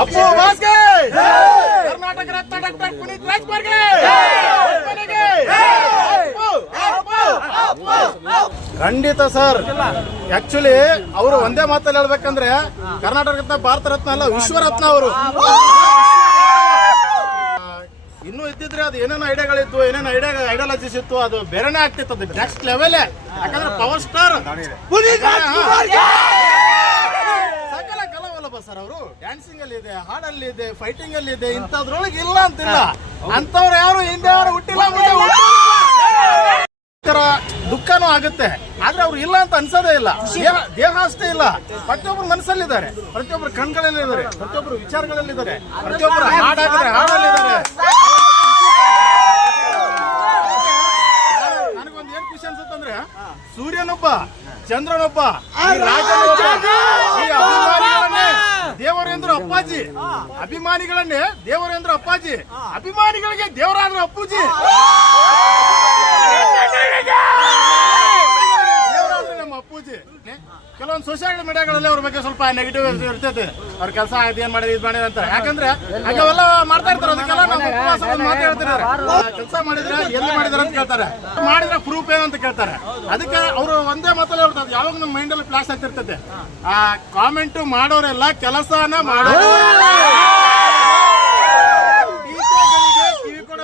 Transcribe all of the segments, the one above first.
Appu ಬಾಸ್ಗೆ Karnataka Ratna doctor Puneeth ರಾಜ್ಕುಮಾರ್ಗೆ ಖಂಡಿತ sir. Actually ಅವರು ಒಂದೇ ಮಾತಲ್ಲಿ ಹೇಳ್ಬೇಕಂದ್ರೆ ಕರ್ನಾಟಕ ರತ್ನ, ಭಾರತ ರತ್ನ ಅಲ್ಲ, ವಿಶ್ವರತ್ನ ಅವರು. ಇನ್ನೂ ಇದ್ದಿದ್ರೆ ಅದು ಏನೇನು ಐಡಿಯಾಗಳಿತ್ತು, ಏನೇನು ಐಡಿಯಾಲಜೀಸ್ ಇತ್ತು, ಅದು ಬೇರೆನೇ ಆಗ್ತಿತ್ತು. ಅದು ನೆಕ್ಸ್ಟ್ ಲೆವೆಲ್. ಯಾಕಂದ್ರೆ ಪವರ್ ಸ್ಟಾರ್ ಸಕಲ ಕಲಾವಲ್ಲಭ ಸರ್. ಅವರು ಡ್ಯಾನ್ಸಿಂಗ್ ಅಲ್ಲಿ ಇದೆ, ಹಾಡಲ್ಲಿ ಇದೆ, ಫೈಟಿಂಗ್ ಅಲ್ಲಿ ಇದೆ. ಇಂಥದ್ರೊಳಗೆ ಇಲ್ಲ ಅಂತಿಲ್ಲ. ಅಂತವ್ರು ಯಾರು ಹಿಂದೆ ಯಾರು ಹುಟ್ಟಿಲ್ಲ, ದುಃಖನೂ ಆಗುತ್ತೆ. ಆದ್ರೆ ಅವ್ರು ಇಲ್ಲ ಅಂತ ಅನ್ಸೋದೇ ಇಲ್ಲ. ದೇಹ ಅಷ್ಟೇ ಇಲ್ಲ, ಪ್ರತಿಯೊಬ್ಬರು ಮನಸ್ಸಲ್ಲಿದ್ದಾರೆ, ಪ್ರತಿಯೊಬ್ಬರು ಕಣ್ಗಳಲ್ಲಿದ್ದಾರೆ, ಪ್ರತಿಯೊಬ್ಬರು ವಿಚಾರಗಳಲ್ಲಿದ್ದಾರೆ, ಪ್ರತಿಯೊಬ್ಬರು ಹಾಡಾಗಿದ್ದಾರೆ, ಹಾಡಲ್ಲಿದ್ದಾರೆ. ನನಗೊಂದು ಏನ್ ಖುಷಿ ಅನ್ಸುತ್ತಂದ್ರೆ, ಸೂರ್ಯನೊಬ್ಬ, ಚಂದ್ರನೊಬ್ಬ, ಅಭಿಮಾನಿಗಳನ್ನೇ ದೇವರೇಂದ್ರ ಅಪ್ಪಾಜಿ, ಅಭಿಮಾನಿಗಳನ್ನೇ ದೇವರೇಂದ್ರ ಅಪ್ಪಾಜಿ, ಅಭಿಮಾನಿಗಳಿಗೆ ದೇವರಾದ್ರ ಅಪ್ಪುಜಿ, ದೇವರಾದ್ರೆ ನಮ್ಮ ಅಪ್ಪುಜಿ. ಕೆಲವೊಂದು ಸೋಷಿಯಲ್ ಮೀಡಿಯಾಗಳಲ್ಲಿ ಅವ್ರ ಬಗ್ಗೆ ಸ್ವಲ್ಪ ನೆಗೆಟಿವ್ ಇರ್ತೈತೆ. ಅವ್ರ ಕೆಲಸ ಆಯ್ತು, ಏನ್ ಮಾಡಿದ್ರೆ ಇದು ಮಾಡಿದ್ರೆ ಅಂತ. ಯಾಕಂದ್ರೆ ಅವೆಲ್ಲ ಮಾಡ್ತಾ ಇರ್ತಾರೆ. ಅದಕ್ಕೆಲ್ಲ ನಮ್ಮ ಉಪವಾಸ ಮಾತು ಹೇಳ್ತಿದ್ದಾರೆ. ಕೆಲಸ ಮಾಡಿದ್ರೆ ಎಲ್ಲಿ ಮಾಡಿದಾರೆ ಅಂತ ಕೇಳ್ತಾರೆ, ಮಾಡಿದ್ರೆ ಪ್ರೂಫ್ ಏನಂತ ಕೇಳ್ತಾರೆ. ಅದಕ್ಕೆ ಅವರು ಒಂದೇ ಮಾತಲ್ಲಿ ಹೇಳ್ತಾರೆ, ಯಾವಾಗ ನಮ್ಮ ಮೈಂಡಲ್ಲಿ ಫ್ಲಾಶ್ ಆಗ್ತಿರ್ತೈತೆ, ಆ ಕಾಮೆಂಟ್ ಮಾಡೋರೆಲ್ಲ ಕೆಲಸನ ಮಾಡೋದು.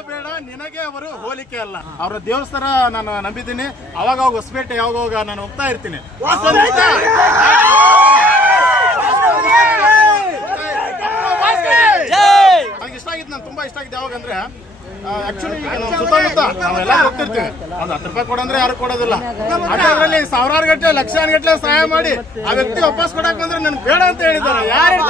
ಬೇಡ, ನಿನಗೆ ಅವರು ಹೋಲಿಕೆ ಅಲ್ಲ. ಅವರ ದೇವಸ್ಥಾನ ನಾನು ನಂಬಿದ್ದೀನಿ. ಅವಾಗ ಹೊಸಪೇಟೆ ಯಾವಾಗ ನಾನು ಹೋಗ್ತಾ ಇರ್ತೀನಿ. ನನಗೆ ಇಷ್ಟ ಆಗಿದ್ದು, ನಾನು ತುಂಬಾ ಇಷ್ಟ ಆಗಿದ್ದು ಯಾವಾಗಂದ್ರೆ, ಆಕ್ಚುಲಿ ಸುತ್ತಮುತ್ತ ನಾವೆಲ್ಲ ಹೋಗ್ತಿರ್ತೀವಿ. ಒಂದು 10 ರೂಪಾಯಿ ಕೊಡಂದ್ರೆ ಯಾರು ಕೊಡೋದಿಲ್ಲ. ಅದರಲ್ಲಿ ಸಾವಿರಾರು ಗಟ್ಟಲೆ, ಲಕ್ಷಾನು ಗಟ್ಟಲೆ ಸಹಾಯ ಮಾಡಿ ಆ ವ್ಯಕ್ತಿ ವಾಪಸ್ ಕೊಡಕ್ ಬಂದ್ರೆ ನನ್ಗೆ ಬೇಡ ಅಂತ ಹೇಳಿದ್ದಾರೆ. ಯಾರು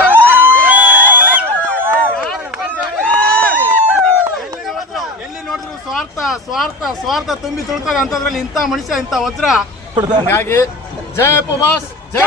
ಎಲ್ಲಿ ನೋಡಿದ್ರು ಸ್ವಾರ್ಥ ಸ್ವಾರ್ಥ ಸ್ವಾರ್ಥ ತುಂಬಿ ತುಳ್ತಾರೆ. ಅಂತದ್ರಲ್ಲಿ ಇಂಥ ಮನುಷ್ಯ, ಇಂಥ ವಜ್ರ. ಹಾಗಾಗಿ ಜಯ ಅಪ್ಪು ಬಾಸ್, ಜಯ.